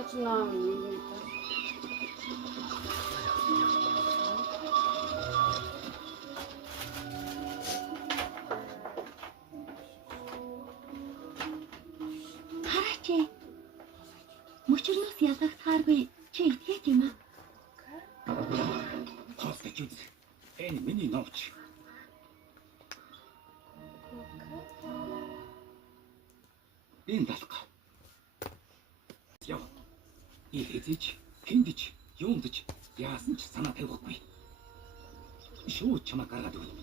Яаж нам юм бэ? Хараач. Мөчрнөөс ялгахааргүй чи итгэж юм аа. Тоостой ч үз. Энэ миний новч. Энэ далга. Яв. Ихэзэж, хиндэж, юундаж яасан ч санаа тавихгүй. Шууд чамаа гаргаад өгнө.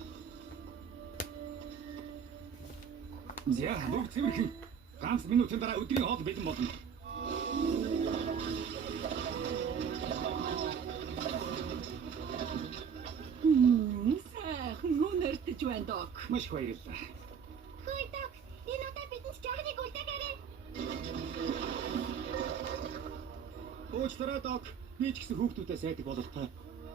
Зя, бүгд цэвэрхэн. Ганц минутын дараа өдрийн хоол бэлэн болно. Сайхан үнэртэж байна док. Маш их баярлалаа. Хөөе док, энэ удаа бидэнд жааганыг үлдээгээрэй. Уучлаарай док. Би ч гэсэн хүүхдүүдээ сайдаг бололтой.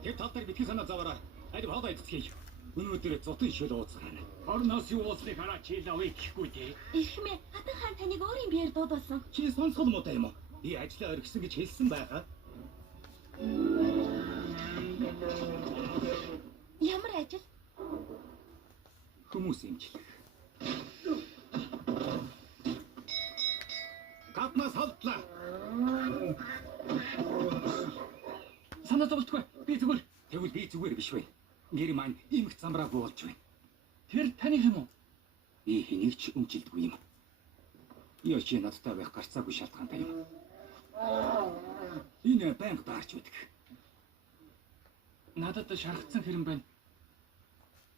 Тэр тал дээр битгий санаа заваараа. Аль хоолоо идчихье. Өнөөдөр зутын шил ууцгаана. Орноос юу уусныг хараа чи лавыг гэхгүй дээ. Ихмээ, хатан хаан таныг өөрийн биеэр дуудуулсан. Чи сонсгол муутай юм уу? Би ажлаа оргисон гэж хэлсэн байгаа. Ямар ажил? Хүмүүс имжлэх. Гаднаас халдлаа. Санаа зовлтгүй. Би зүгээр. Тэгвэл би зүгээр биш вэ? Гэр маань имэгт замбраа буулж байна. Тэр таны юм уу? Би хэнийг ч өмжилдэггүй юм. Яа чи надтай байх гарцаагүй шалтгаантай юм. Энэ банк даарч байдаг. Надад шаргацсан хэрэм байна.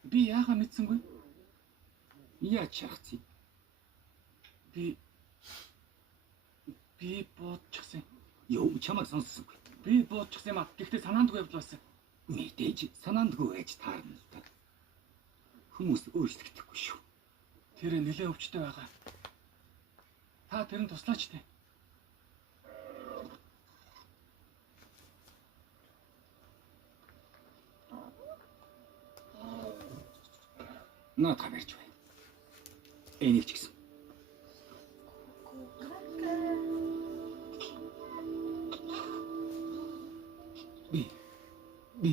Би яагаа мэдсэнгүй? Яаж шаргацъя? Би бодчихсан. Юу чамайг сонссонгүй. Би бодчихсан юм аа. Гэхдээ санаандгүй явдал байсан. Мэдээж санаандгүй байж таарна л да. Хүмүүс өөрчлөгдөхгүй шүү. Тэр нэлээд өвчтэй байгаа. Та тэрэн туслаач те. Наад хамаарч бай. Энийг ч гэсэн. Би